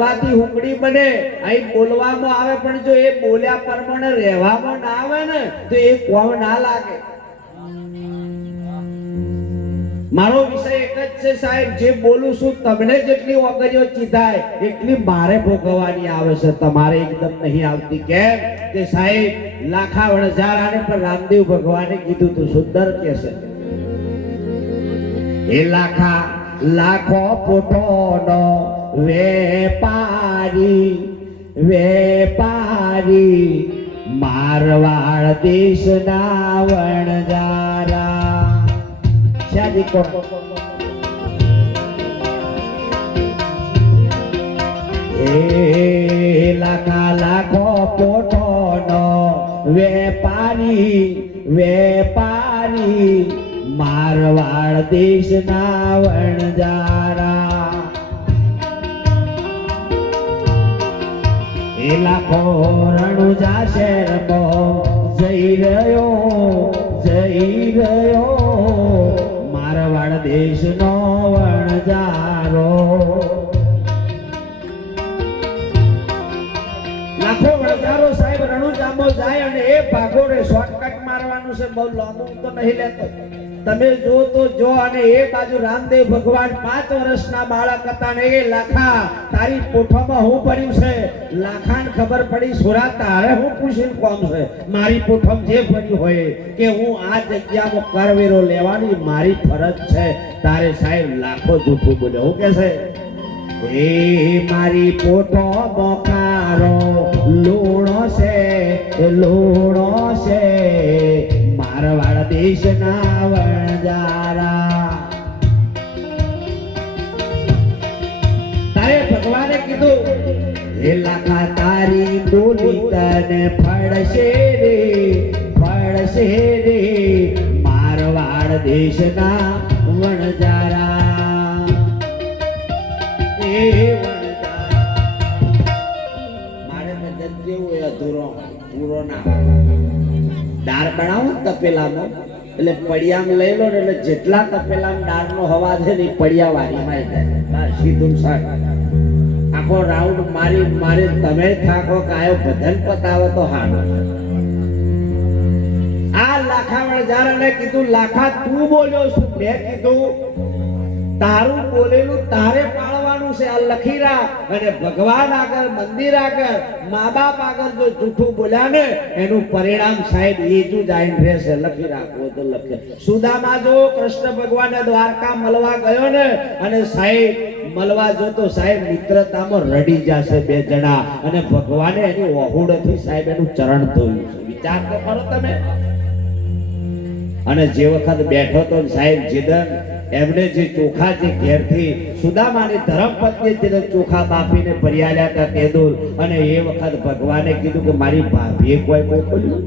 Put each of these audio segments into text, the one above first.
વાતી હુકડી બને અહીં બોલવામાં આવે પણ જો એ બોલ્યા પ્રમાણે રહેવામાં ના આવે ને તો એ કોમ ના લાગે. મારો વિષય એક જ છે સાહેબ, જે બોલું છું તમને જેટલી ઓગળીઓ ચીધાય એટલી મારે ભોગવવાની આવે છે, તમારે એકદમ નહીં આવતી. કેમ કે સાહેબ લાખા વણઝારાને પણ રામદેવ ભગવાને કીધું તું સુંદર કે છે એ લાખા લાખો પોટોનો વેપારી વેપારી મારવાડ દેશના વણઝારા. શાદી કો એ લાખા લાખો પોટોનો વેપારી વેપારી મારવાડ દેશના વણઝારા. એ લાખો રણુજા શહેરમાં જઈ રહ્યો મારવાડ દેશનો વણઝારો. લાખો વણઝારો સાહેબ રણુજામાં જાય અને એ ભાગોળે શોર્ટકટ મારવાનું છે, બહુ લાંબુ તો નહીં લેતો. તમે જો તો જો અને એ બાજુ રામદેવ ભગવાન 5 વર્ષના બાળક હતા ને એ લાખા તારી પોઠામાં હું પડ્યું છે. લાખાને ખબર પડી સુરા તારે હું પૂછીને કોમ છે, મારી પોઠામાં જે પડ્યું હોય કે હું આ જગ્યામાં કરવેરો લેવાની મારી ફરજ છે. તારે સાહેબ લાખો જૂઠું બોલે હું કે છે એ મારી પોઠો મોકારો લૂણો છે મારવાડ દેશના વણઝારા. તારે ભગવાને કીધું હે લાખા તારી બોલી તને ફળશે રે મારવાડ દેશના વણઝારા. એ વણઝારા મારે મદદ જેવું એ અધૂરો પૂરો ના દાળ બનાવો તપેલામાં એટલે પડિયામાં લઈ લો ને એટલે જેટલા તપેલામાં દાળનો હવા છે ને પડિયા વારીમાં જાય સીધું શાક આખો રાઉન્ડ મારી તમે થાકો કાયો ભજન પતાવો તો હાલો. આ લાખા વણઝારાને કીધું લાખા તું બોલ્યો છું, મેં કીધું તારું બોલેલું તારે પાળવાનું છે. આ લખી રાખ અને ભગવાન આગળ મંદિર આગળ મા બાપ આગળ જો જૂઠું બોલ્યા ને એનું પરિણામ સાહેબ એ જ આઈને રહેશે. લખી રાખવો તો લખે. સુદામા જો કૃષ્ણ ભગવાનને દ્વારકા મળવા ગયો ને અને સાહેબ મળવા જો તો સાહેબ મિત્રતામાં રડી જશે બે જણા અને ભગવાને એની ઓહુડથી સાહેબ એનું ચરણ ધોયું છે. વિચાર તો કરો તમે. અને જે વખત બેઠો તો સાહેબ જીદન એમને જે ચોખા જે ઘેરથી સુદામાની ધર્મપત્ની જે ચોખા બાફીને પરિયાલ્યા હતા તે દૂર અને એ વખત ભગવાને કીધું કે મારી ભાભીએ કોઈ મોકલ્યું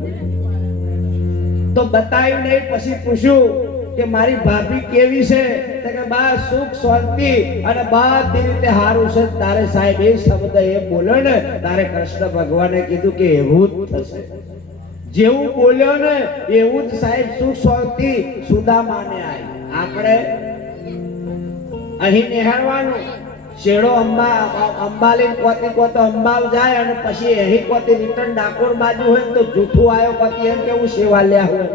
તો બતાવ્યું નહીં. પછી પૂછ્યું કે મારી ભાભી કેવી છે તો કે બા સુખ શાંતિ અને બધી રીતે સારું છે. તારે સાહેબ એ શબ્દ એ બોલ્યો ને તારે કૃષ્ણ ભગવાને કીધું કે એવું જ થશે. જેવું બોલ્યો ને એવું જ સાહેબ સુખ શાંતિ સુદામાને આવી. આપણે અહીં નિહાળવાનું શેડો અંબાલી કોતો અંબાવ જાય અને પછી અહીં કોતી રિટર્ન ડાકોર બાજુ હોય તો જૂઠું આવ્યો કોતી એમ કેવું સેવાલ્યા હોય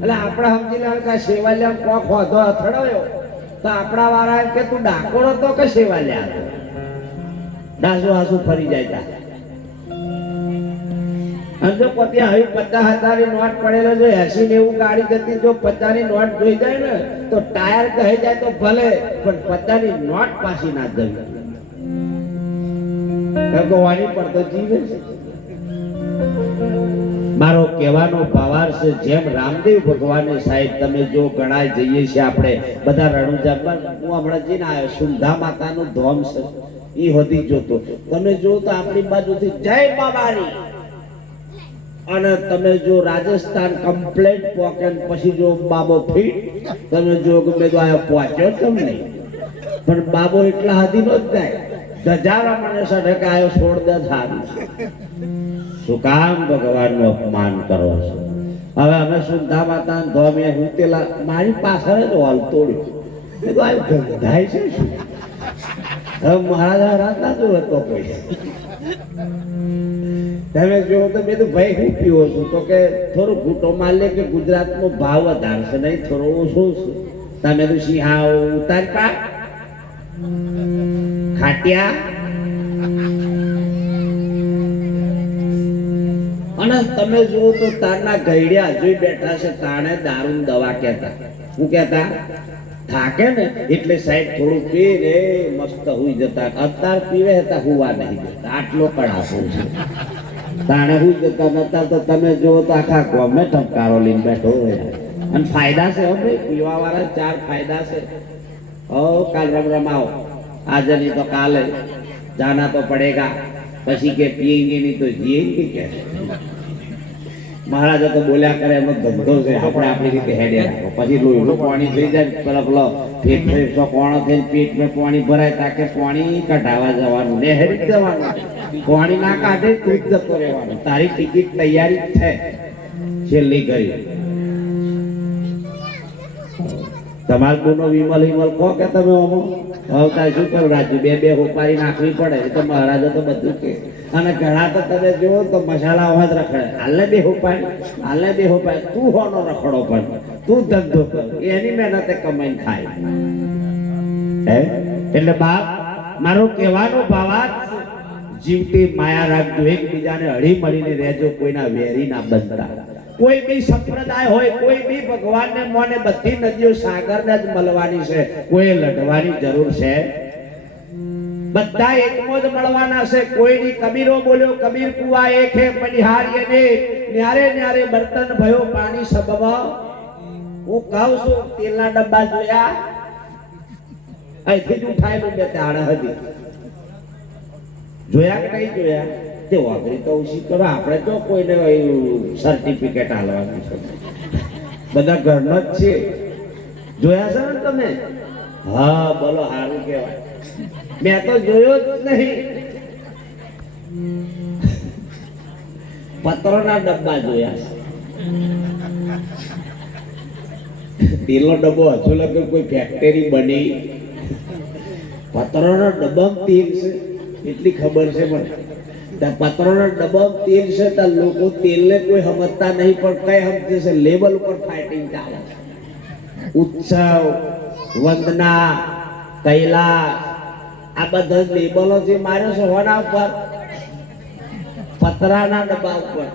એટલે આપણે સમજી લેવાનું કે સેવાલ્યા કોક હોધો અથડાયો તો આપણા વાળા એમ કે તું ડાકોર હતો કે સેવાલ્યા હતો. ડાસુ હાસુ ફરી જાય. જો પોતે હવે 50,000 નોટ પડેલો જો 80-90 ગાડી જતી જો 50 નોટ જોઈ જાય ને તો ટાયર કહી જાય તો ભલે પણ 50 નોટ પાછી ના જવી ભગવાની પડતો જીવે છે. મારો કહેવાનો ભાવાર છે જેમ રામદેવ ભગવાને સાહેબ તમે જો ગણાય જઈએ છીએ આપણે બધા રણુજામાં. હું હમણાં જઈને આવ્યો સુંધા માતાનું ધોમ છે એ હોતી જોતો તમે જો તો આપણી બાજુથી જય બાબાની અને તમે જો રાજસ્થાન કમ્પ્લેટ પોકેટ પછી જો બાબો ફીટ તમે જો ગમે તો આયો પહોંચ્યો તમને પણ બાબો એટલા હાથી નો જ થાય ગજારા મને સડક આવ્યો 16 સારું શું કામ ભગવાનનું અપમાન કરો છો. હવે અમે સુંધા માતા ધોમે હુંતેલા મારી પાછળ જ હોલ તોડ્યું. ગંધાય છે શું હવે મહારાજા રાત ના જોવે તો કોઈ તમે જો તો મેં તો ભાઈ હું પીવો છું તો કે થોડું ઘૂંટો માર લે કે ગુજરાતનો ભાવ વધારશે નહીં થોડો ઓછો છે. તમે તો સિંહા ઉતાર પા ખાટિયા અને તમે જુઓ તો તારના ગઈડ્યા હજુ બેઠા છે તાણે દારૂ દવા કહેતા હું કહેતા થાકે ને એટલે સાહેબ થોડું પી રે મસ્ત હુઈ જતા અત્યાર પીવે હતા હુવા નહીં જતા આટલો કડાકો છે તાણે હુઈ જતા નતા તો તમે જુઓ તો આખા ગમે ટપકારો લઈને બેઠો હોય અને ફાયદા છે હવે પીવા વાળા 4 ફાયદા છે. કાલ રમાઓ આજે નહીં તો કાલે જાના તો પડેગા પછી કે પીએંગે નહીં તો જીએંગે કે મહારાજા તો બોલ્યા કરે એનો ધંધો છે આપણે આપણી રીતે હેડે રાખો પછી લોહીનું પાણી થઈ જાય પેલા પેલો પેટ ફેફસો કોણો થઈને પેટમાં પાણી ભરાય તાકે પાણી કઢાવા જવાનું ને હેડી જવાનું પાણી ના કાઢે તું જ જતો રહેવાનું તારી ટિકિટ તૈયારી જ છે છેલ્લી ઘડી તમાર ગુનો વિમલ કહો કે તમે ઓમો હવે શું કરું રાજુ બે હોપારી નાખવી પડે તો મહારાજા તો બધું કે અને ઘણા તો તમે જુઓ તો મસાલા હોત રખડે હાલે બે હોપારી તું હોનો રખડો પણ તું ધંધો કર એની મહેનતે કમાઈને ખાય હે એટલે બાપ મારો કહેવાનો ભાવાર્થ જીવતી માયા રાખજો એકબીજાને હળી મળીને રહેજો કોઈના વેરી ના બનતા કોઈ બી સંપ્રદાય હોય કોઈ બી ભગવાનને મોને બધી નદીઓ સાગરને જ મળવાની છે કોઈ લડવાની જરૂર છે બધા એકમો જ મળવાના છે કોઈની કબીરો બોલ્યો કબીર કુવા એક હે પનિહારીએ ને ન્યારે ન્યારે બર્તન ભયો પાણી સબવા હું કહું છું તેલના ડબ્બા જોયા અહીંથી જ ઉઠાયેલું બે તાળા હતી જોયા કે નહીં જોયા તે વાગરી તો ઓછી કરો આપણે તો કોઈને સર્ટિફિકેટ આલવાનું છે બધા ઘરનો જ છે જોયા છે ને તમે હા બોલો સારું કહેવાય મેં તો જોયો જ નહીં પત્રોના ડબ્બા જોયા છે તેલનો ડબ્બો હજુ લગન કોઈ ફેક્ટરી બની પત્રોના ડબ્બામાં તેલ છે એટલી ખબર છે મને પત્રોના ડબ્બામાં તેલ છે તો લોકો તેલને કોઈ સમજતા નહીં પણ કઈ સમજે છે લેવલ ઉપર ફાઇટિંગ ચાલે ઉત્સવ વંદના કૈલાસ આ બધા લેબલો જે માર્યો છે હોના ઉપર પતરાના ડબ્બા ઉપર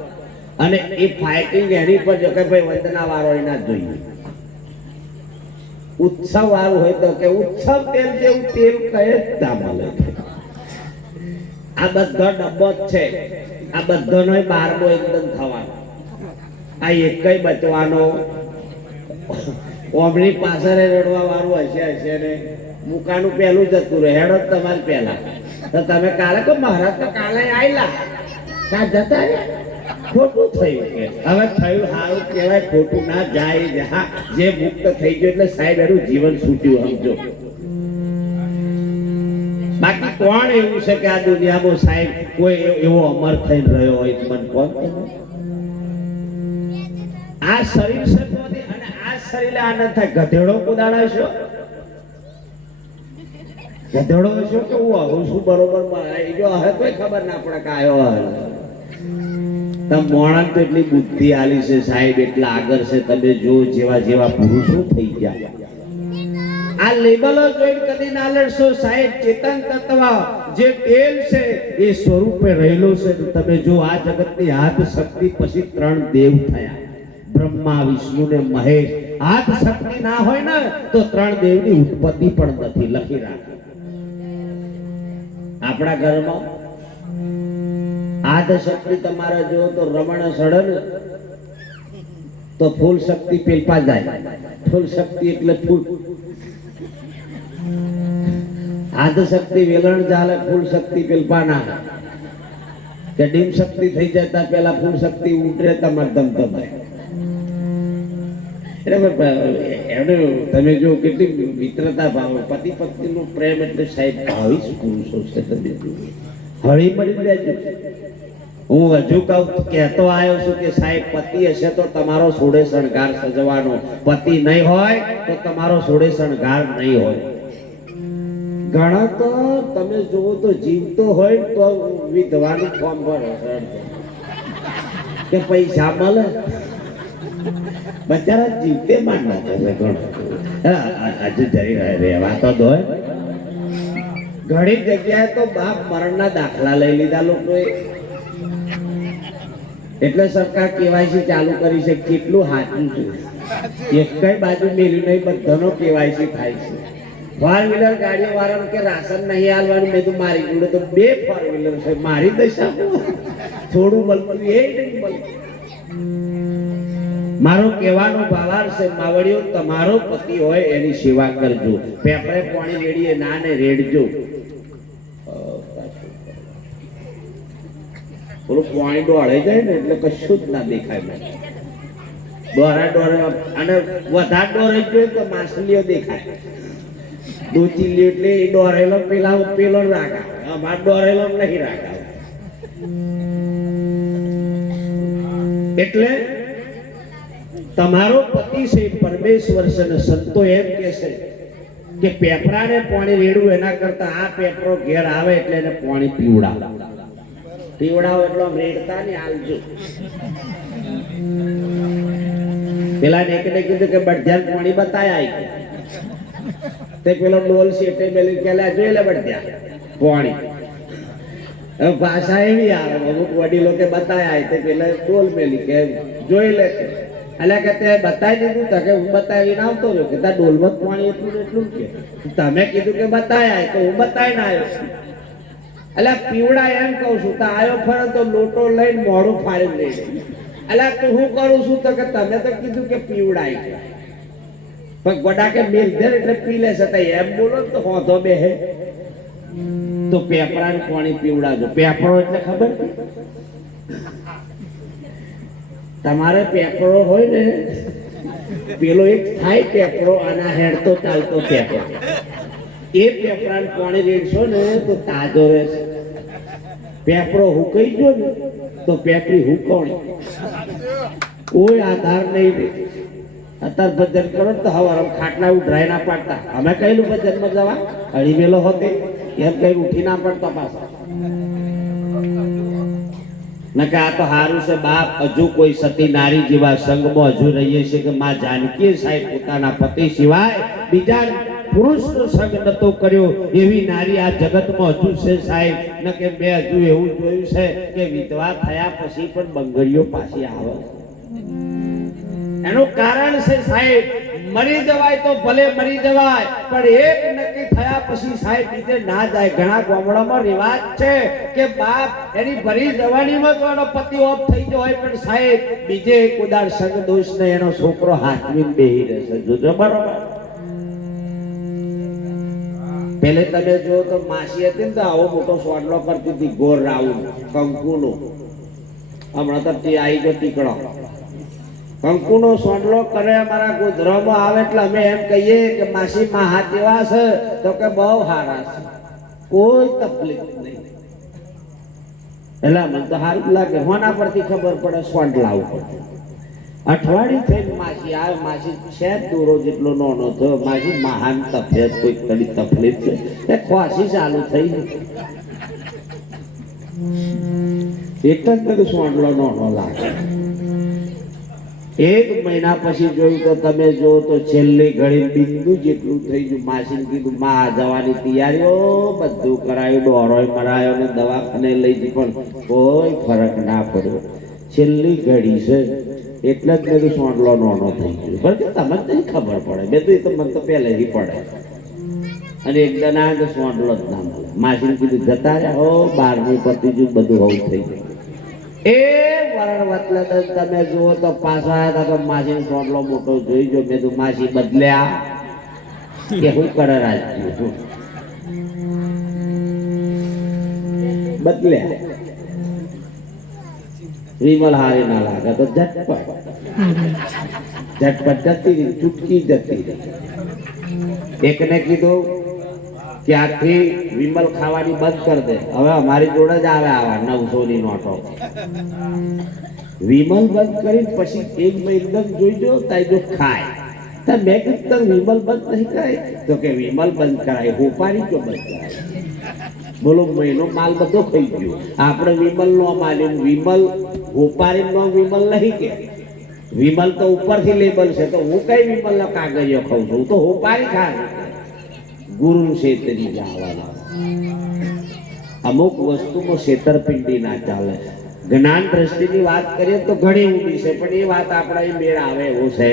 અને એ ફાઇટિંગ એની પર જો કે ભાઈ વંદના વાળો એના જોઈએ ઉત્સવ વાળું હોય તો કે ઉત્સવ તેલ જેવું તેલ કહે જ મળે આ બધો ડબ્બો જ છે આ બધાનો 12મો એકદમ થવાનો આ એકઈ બચવાનો ઓમની પાછળ રડવા વાળું હશે ને મુકાનું પહેલું જતું રહે હેડો તમારે પહેલા તો તમે કાલે કહો મહારાજ તો કાલે આવેલા ત્યાં જતા ખોટું થયું કે હવે થયું સારું કહેવાય ખોટું ના જાય જે મુક્ત થઈ ગયો એટલે સાહેબ એનું જીવન છૂટ્યું સમજો બાકી કોણ એવું છે કે આ દુનિયામાં સાહેબ કોઈ એવો અમર થઈને રહ્યો હોય મન કોણ આ શરીર છે અને આ શરીરે આનંદ થાય ગધેડો કુદાડા છો ગધેડો છો કે હું આવું છું બરોબર જો હવે કોઈ ખબર ના પડે કે આવ્યો તમે મોણસ તો એટલી બુદ્ધિ આલી છે સાહેબ એટલા આગળ છે તમે જો જેવા જેવા પુરુષો થઈ ગયા આ લેબલો જોઈને કદી ના લડશો સાહેબ ચેતન તત્વ જે તેલ છે એ સ્વરૂપે રહેલો છે તમે જો આ જગતની હાથ શક્તિ પછી 3 દેવ થયા બ્રહ્મા વિષ્ણુ ને મહેશ હાથ શક્તિ ના હોય ને તો 3 દેવની ઉત્પત્તિ પણ નથી લખી રાખો આપણા ઘરમાં આદ શક્તિ તમારે જો તો રમણ સડન તો ફૂલ શક્તિ પેલપા જાય ફૂલ શક્તિ એટલે ફૂલ આદ શક્તિ વેલણ ચાલે ફૂલ શક્તિ પેલપા ના કે ડીમ શક્તિ થઈ જતા પેલા ફૂલ શક્તિ ઉતરે તમારે ધમધમાય એટલે તમે જો કેટલી મિત્રતા ભાવ પતિ પત્ની નો પ્રેમ એટલે સાહેબ ભાવિક પુરુષો છે તમે હળી મળી રહેજો હું હજુ કહેતો આવ્યો છું કે સાહેબ પતિ હશે તો તમારો સોળે શણગાર સજવાનો પતિ નહીં હોય તો તમારો સોળે શણગાર નહીં હોય ઘણા તો તમે જુઓ તો જીવતો હોય તો વિધવાનું ફોર્મ ભરે કે પૈસા મળે, બચારા જીવતે માં નાખે છે ઘણો. હજુ જઈ રહેવા તો દો. ઘણી જગ્યાએ તો બાપ મરણના દાખલા લઈ લીધા લોકોએ, એટલે સરકાર કેવાયસી ચાલુ કરી છે. કેટલું સાચું છે, એક કઈ બાજુ મેલ્યું નહીં, બધાનો કેવાયસી થાય છે. 4 વ્હીલર ગાડીઓ વાળાને કે રાશન નહીં આલવાનું, મેં તો મારી જોડે તો 2 4 વ્હીલર છે, મારી દશા થોડું મળતું એ નહીં મળતું. મારો કહેવાનો ભાવાર્થ છે, માવડીઓ તમારો પતિ હોય એની સેવા કરજો, પેપરે પાણી રેડીએ ના ને રેડજો. થોડું પાણી ડોળે જાય ને એટલે કશું જ ના દેખાય. ડોરા ડોરે અને વધારે ડોરે જોઈએ તો માછલીઓ દેખાય. દોચી લ્યો એટલે એ ડોરેલો પેલો રાખા, અમાર ડોરેલો નહીં રાખા. એટલે તમારો પતિ છે પરમેશ્વર છે ને સંતો એમ કે છે કે પેપરાને પાણી રેડવું એના કરતા આ પેપરો ઘેર આવે એટલે એને પાણી પીવડાવો. એટલે આમ રેડતા ને આલજો. પેલા એકને કીધું કે બળધ્યાન પાણી બતાયા, તે પેલો ડોલ શેઠે મેલી કે જોઈ લે બળધ્યા પાણી. હવે ભાષા એવી આવે, અમુક વડીલો કે બતાયા, તે પેલા ડોલ મેલી કે જોઈ લે. એટલે કે તે બતાવી દીધું તો કે હું બતાવીને આવતો રહ્યો કે તાર ડોલમાં પાણી એટલું એટલું કે તમે કીધું કે બતાયા તો હું બતાવીને આવ્યો. એટલે પીવડા એમ કહું છું તો આવ્યો ફરે તો લોટો લઈને મોડું ફાડી લઈ જાય. એટલે તું હું કરું છું તો કે તમે તો કીધું કે પીવડાય, પણ ગોડા કે મેલ દે એટલે પી લેશે. એમ બોલો તો હોધો બેહે તો પેપરાને પાણી પીવડાજો. પેપરો એટલે ખબર તમારે પેપરો હોય ને, પેલો એક થાય પેપરો આના હેડતો ચાલતો પેપરો, એ પેપરાને પાણી રેડશો ને તો તાજો રહેશે. પેપરો હુકાઈ ગયો ને તો પેપરી હુકવણી, કોઈ આધાર નહીં રહે. અત્યારે ભજન કરો તો હવાર ખાટલા ઉઢરાય ના પાડતા. અમે કહેલું ભજનમાં જવા અડી મેલો હોતે એમ કઈ ઉઠી ના પડતા પાછા. નકે આ તો હારું છે બાપ, હજુ કોઈ સતી નારી જેવા સંગમાં હજુ રહીએ છે કે માં જાનકી સાહેબ પોતાના પતિ સિવાય બીજા પુરુષનો સંગ નતો કર્યો એવી નારી આ જગતમાં હજુ છે સાહેબ. નકે મેં હજુ એવું જોયું છે કે વિધવા થયા પછી પણ બંગડીઓ પાછી આવે. એનું કારણ છે સાહેબ, મરી જવાય તો ભલે મરી જવાય, પણ એક નક્કી થયા પછી સાહેબ બીજે ના જાય. ઘણા ગામડામાં રિવાજ છે કે બાપ એની ભરી જવાનીમાં તો એનો પતિ ઓફ થઈ ગયો હોય, પણ સાહેબ બીજે કુદાર સંગ દોષ ને એનો છોકરો હાથવીને બેહી રહેશે. જોજો બરોબર. પેલે તમે જો તો માસી હતી ને તો આવો મોટો સોડલો કરતી હતી, ગોર રાઉન્ડ કંકુનો. હમણાં તો તે આવી ગયો ટીકડો. કંકુનો સોડલો કરે અમારા ગોધરામાં આવે એટલે અમે એમ કહીએ કે માસી માં હાથ એવા છે તો કે બહુ સારા છે, કોઈ તકલીફ નહીં. એટલે મને તો સારું લાગે. હોના પરથી ખબર પડે સોડલા ઉપર. અઠવાડિયું થઈને માસી આવે. માસી છે દૂરો જેટલો નાનો થયો. માસી મહાન તફેત કોઈ કડી તકલીફ છે એ ખોસી ચાલુ થઈ. એક જ બધું સોડલો નાનો લાગે. 1 મહિના પછી જોયું તો તમે જો તો છેલ્લી ઘડી બિંદુ જેટલું થઈ ગયું. માસીને કીધું માં જવાની તૈયારીઓ બધું કરાયું, દોરોય મરાયો ને દવાખાને લઈ જઈ, પણ કોઈ ફરક ના પડ્યો. છેલ્લી ઘડી છે એટલે જ બધું સોડલો નાનો થઈ ગયો. બરાબર, તમને નહીં ખબર પડે. મેં તો એ તો મને તો પહેલેથી પડે. અને એકદમ આ તો સોડલો જ ના મળે. માસીને કીધું જતા રહ્યા હો 12મી પતી ગયું, બધું હોવું થઈ ગયું. એ વરણ વતલે તમે જુઓ તો પાછા આવ્યા હતા તો માસી સોડલો મોટો જોઈ જો. મેં તો માસી બદલ્યા કે હું કરે રાજ્ય છું બદલ્યા. વિમલ હારી ના લાગે તો ઝટપટ જતી રહી, ચૂટકી જતી રહી. એકને કીધું કે આથી વિમલ ખાવાની બંધ કરી દે, હવે અમારી જોડે જ આવે આવા 900ની નોટો. વિમલ બંધ કરી પછી 1 મહિનો જોઈજો તાઈ જો ખાય મેં કીધું વિમલ બંધ નહીં કરાય, તો કે વિમલ બંધ કરાય, હોપારી તો બંધ કરાય. બોલો મહિનો માલ બધો ખાઈ ગયો. આપણે વિમલ નો માલ્યું, વિમલ હોપારી નો વિમલ નહીં કે વિમલ તો ઉપરથી લેબલ છે, તો હું કઈ વિમલ નો કાગળિયો ખાઉં છું, હું તો હોપારી ખા. ગુરુ છેતરી જવાના. અમુક વસ્તુમાં છેતરપિંડી ના ચાલે. જ્ઞાન દ્રષ્ટિની વાત કરીએ તો ઘણી ઊંડી છે, પણ એ વાત આપણા મેળ આવે એવું છે.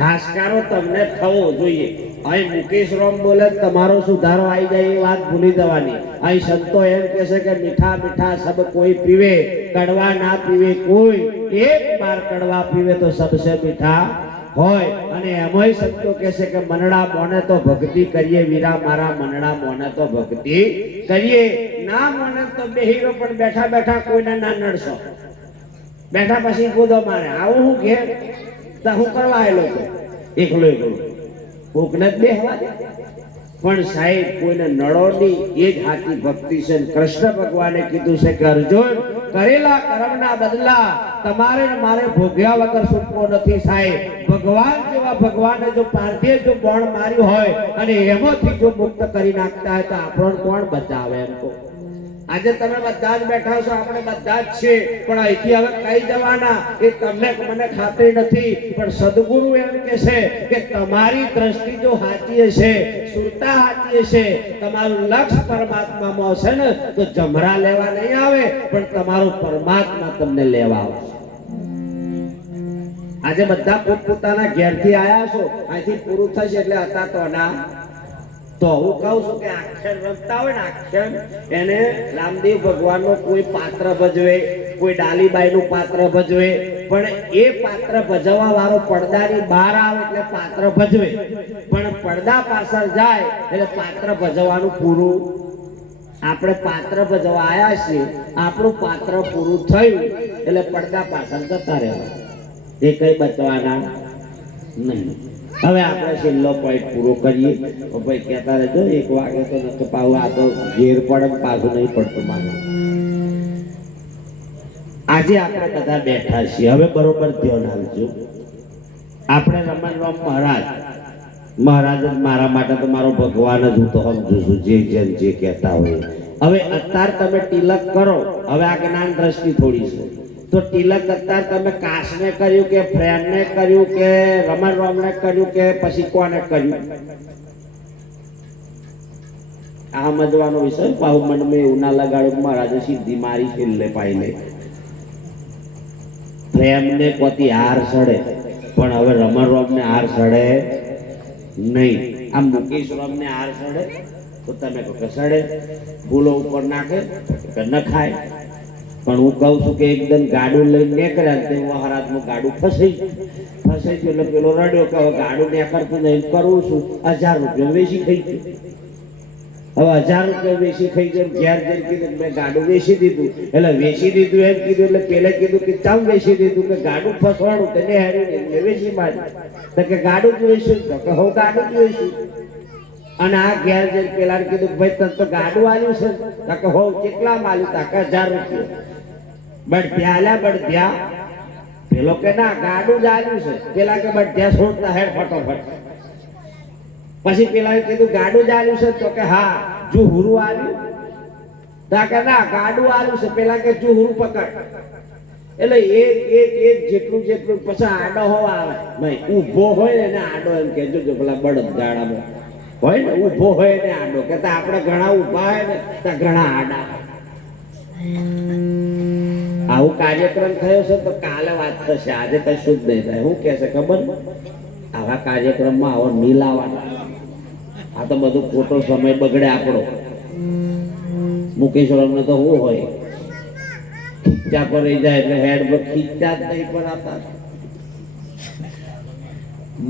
હાશકારો તમને થવો જોઈએ. અહીં મુકેશ રોમ બોલે તમારો સુધારો આવી જાય એ વાત ભૂલી જવાની. અહીં સંતો એમ કહે છે કે મીઠા મીઠા સબ કોઈ પીવે, કડવા ના પીવે કોઈ, એક બાર કડવા પીવે તો સબસે મીઠા હોય. અને એમાંય સંતો કહે છે કે મનડા મોને તો ભક્તિ કરીએ વીરા મારા, મનડા મોને તો ભક્તિ કરીએ. ના મોને તો બેહીરો પણ બેઠા બેઠા કોઈને ના નડશો, બેઠા પછી ગોદો મારે. આવું હું ઘેર તો હું કરવા આવેલો હતો એકલો એકલો, કોકને જ બેહવા દે. પણ સાહેબ કોઈને નડો નહીં, એ જ સાચી ભક્તિ છે. કૃષ્ણ ભગવાને કીધું છે કે અર્જુન, કરેલા કર્મના બદલા તમારે મારે ભોગ્યા વગર છૂટકો નથી. સાહેબ ભગવાન જેવા ભગવાને જો પાર્થે જો બોણ માર્યું હોય અને એમાંથી જો મુક્ત કરી નાખતા હોય તો આપણને કોણ બચાવે? એમ તો આજે તમે બધા જ બેઠા છો, આપણે બધા જ છે, પણ અહીંથી હવે કઈ જવાના એ તમને મને ખાતરી નથી. પણ સદગુરુ એમ કે છે કે તમારી દ્રષ્ટિ જો સાચી હશે, સુરતા સાચી હશે, તમારું લક્ષ્ય પરમાત્મામાં હશે ને, તો જમરા લેવા નહીં આવે, પણ તમારો પરમાત્મા તમને લેવા આવશે. આજે બધા પોતપોતાના ઘેરથી આયા છો, અહીંથી પૂરું થશે એટલે હતા તો ના. તો હું કહું છું કે આખ્યાન રમતા હોય ને, આખ્યાન એને રામદેવ ભગવાનનો કોઈ પાત્ર ભજવે, કોઈ ડાલીબાઈનું પાત્ર ભજવે, પણ એ પાત્ર ભજવવા વાળો પડદાની બહાર આવે એટલે પાત્ર ભજવે, પણ પડદા પાછળ જાય એટલે પાત્ર ભજવવાનું પૂરું. આપણે પાત્ર ભજવા આવ્યા છીએ, આપણું પાત્ર પૂરું થયું એટલે પડદા પાછળ જતા રહેવા, એ કઈ બચવાના નહીં. હવે આપણે છેલ્લો પોઈન્ટ પૂરો કરીએ. ભાઈ કહેતા રહેજો, 1 વાગે તો નથી પાવું, આ તો ઘેર પડે પાછું નહીં પડતું માને. આજે આપણે બધા બેઠા છીએ, હવે બરોબર ધ્યાન આપજો. આપણે રમણરામ મહારાજ જ મારા માટે તો મારો ભગવાન જ, હું તો સમજુ છું, જે જન જે કહેતા હોય. હવે અત્યારે તમે તિલક કરો, હવે આ જ્ઞાન દ્રષ્ટિ થોડી છે, તો તિલક અત્યારે તમે કાશને કર્યું કે ફ્રેન્ડને કર્યું કે રમણરામને કર્યું કે પછી કોને કર્યું? આ સમજવાનો વિષય. પાહુ મનમાં એવું ના લગાડ્યું મહારાજે સિદ્ધિ મારી છેલ્લે પાઈને. પ્રેમને કોતી હાર સડે, પણ હવે રમણરામને હાર સડે નહીં. આ મુકેશ રામને હાર સડે તો તમે કહો કે સડે, ફૂલો ઉપર નાખે કે ન ખાય. પણ હું કહું છું કે એકદમ ગાડું લઈને નીકળ્યા તે મહારાજનું ગાડું ફસાઈ ગયું, એટલે પેલો રડ્યો કે હવે ગાડું નીકળતું નહીં, કરું છું 1000 રૂપિયા વેચી ખાઈ ગયું. હવે 1000 રૂપિયા વેચી ખાઈ ગયું, ઘેર જઈને કીધું મેં ગાડું વેચી દીધું. એટલે વેચી દીધું એમ કીધું, એટલે પેલે કીધું કે ચાલ વેચી દીધું, કે ગાડું ફસવાડું તેને હારી વેચી મારી, તો કે ગાડું જ વેચ્યું, તો કે હું ગાડું જ વેચ્યું. અને આ ઘેર જઈને પેલા કીધું ભાઈ તને તો ગાડું આવ્યું છે, તો કે હો કેટલા માલ્યું? તો કે 1000 રૂપિયા. બળધ્યા બળધ્યા, પેલો કે ના ગાડું જ આવ્યું છે. પેલા કે બળધ્યા છોડતા હેડ ફટોફટ. પછી પેલા કીધું ગાડું જ આવ્યું છે, તો કે હા જુહુરું આવ્યું? તો કે ના ગાડું આવ્યું છે. પેલા કે જુહુરું પકડ. એટલે એક જેટલું જેટલું પછી આડો હોવા આવે. ભાઈ ઊભો હોય ને એને આડો એમ કેજો, જો પેલા બળદ ગાડામાં હોય ને ઊભો હોય ને આડો કહેતા, આપણે ઘણા ઊભા હોય ને તો ઘણા આડા. આવું કાર્યક્રમ થયો છે તો કાલે વાત થશે, આજે કશું જ નહીં થાય. શું કે છે ખબર? આવા કાર્યક્રમમાં આવો નહીં લાવવાના. આ તો બધું ખોટો સમય બગડે આપણો. મુકેશ રામને તો શું હોય, ખીચા પર રહી જાય એટલે હેડ પર ખીચા જ નહીં પર આતા.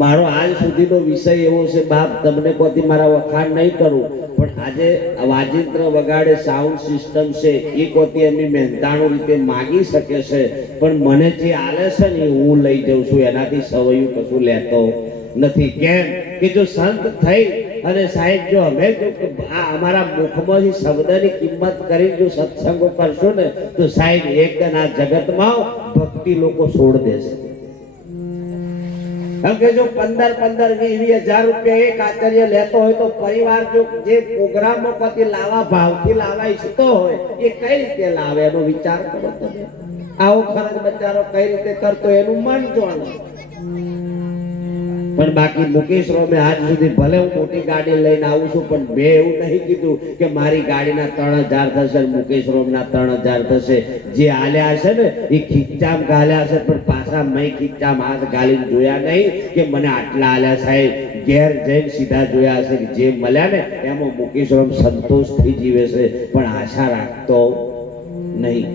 મારો આજ સુધીનો વિષય એવો છે બાપ, તમને કોઈથી મારા વખાણ નહીં કરું, પણ આજે વાજિંત્ર વગાડે સાઉન્ડ સિસ્ટમ છે એ કોઈથી એમની મહેનતાણું રીતે માગી શકે છે, પણ મને જે આલે છે ને હું લઈ જાઉં છું, એનાથી સવયું કશું લેતો નથી. કેમ કે જો સંત થઈ અને સાહેબ જો અમે જો આ અમારા મુખમાંથી શબ્દની કિંમત કરી જો સત્સંગો કરશો ને, તો સાહેબ એકદમ આ જગતમાં ભક્તિ લોકો છોડ દેશે. કેમ કે જો 15-15-20-20 હજાર રૂપિયા એક આચાર્ય લેતો હોય તો પરિવાર જો જે પ્રોગ્રામો પરથી લાવવા ભાવથી લાવવા ઈચ્છતો હોય એ કઈ રીતે લાવે એનો વિચાર કરો તમે. આવો ખર્ચ બચારો કઈ રીતે કરતો એનું મન જોણે. પણ બાકી મુકેશ રોમે આજ સુધી ભલે હું મોટી ગાડી લઈને આવું છું પણ મેં એવું નહીં કીધું કે મારી ગાડીના 3000 થશે મુકેશ રોમના 3000 થશે. જે આલ્યા હશે ને એ ખીચામ ગાલ્યા હશે પણ પાછા મેં ખીચામ હાથ ગાલીને જોયા નહીં કે મને આટલા આલ્યા સાહેબ. ઘેર જઈને સીધા જોયા હશે કે જે મળ્યા ને એમાં મુકેશ રોમ સંતોષથી જીવે છે પણ આશા રાખતો નહીં.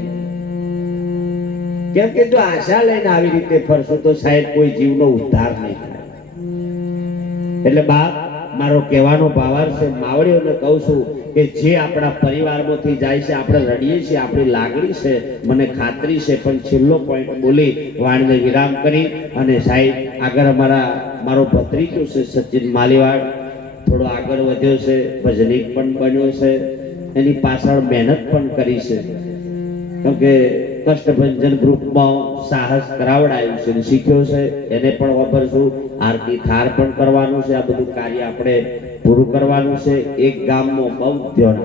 કેમ કે જો આશા લઈને આવી રીતે ફરશો તો સાહેબ કોઈ જીવનો ઉદ્ધાર નહીં થાય. એટલે બાપ મારો કહેવાનો ભાવાર્થ છે માવડીઓને કહું છું કે જે આપણા પરિવારમાંથી જાય છે આપણે રડીએ છીએ આપણી લાગણી છે મને ખાતરી છે. પણ છેલ્લો પોઈન્ટ બોલી વાણીને વિરામ કરી અને સાહેબ આગળ મારો ભત્રીજો છે સચિન માલીવાડ થોડો આગળ વધ્યો છે ભજનીક પણ બન્યો છે એની પાછળ મહેનત પણ કરી છે. કેમ કે કષ્ટભંજન ગ્રુપમાં સાહસ કરાવડાયું છે શીખ્યો છે એને પણ વાપરશું. આરતી થાર પણ કરવાનું છે. આ બધું કાર્ય આપણે પૂરું કરવાનું છે. એક ગામમાં બહુ ધ્યાન